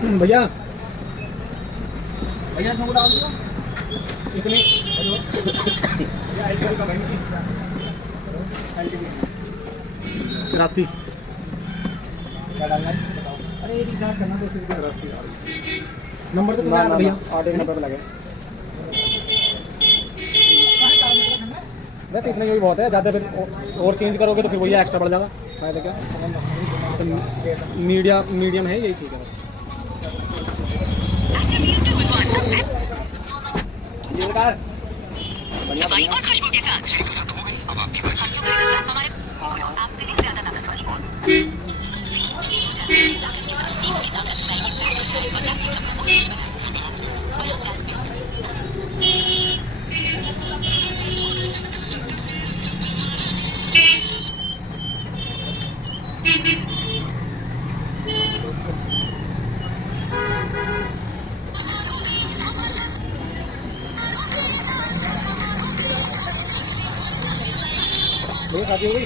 भैया भैया इसमें डाल दो इतनी राशि क्या डालना है बताओ। अरे एक रिचार्ज करना तो सिर्फ राशि नंबर तो तुम्हारा भैया 8 पे लगे। वैसे इतना ही बहुत है, ज़्यादा फिर और चेंज करोगे तो फिर वही एक्स्ट्रा बढ़ जाएगा। फायदा क्या, मीडियम है यही ठीक है। ये कार दवाई और खुशबू के साथ हो गई। अब आपकी बारी। हम तो करेंगे सर हमारे आपसे भी ज्यादा ताकत वाली कौन? शादी हो गई।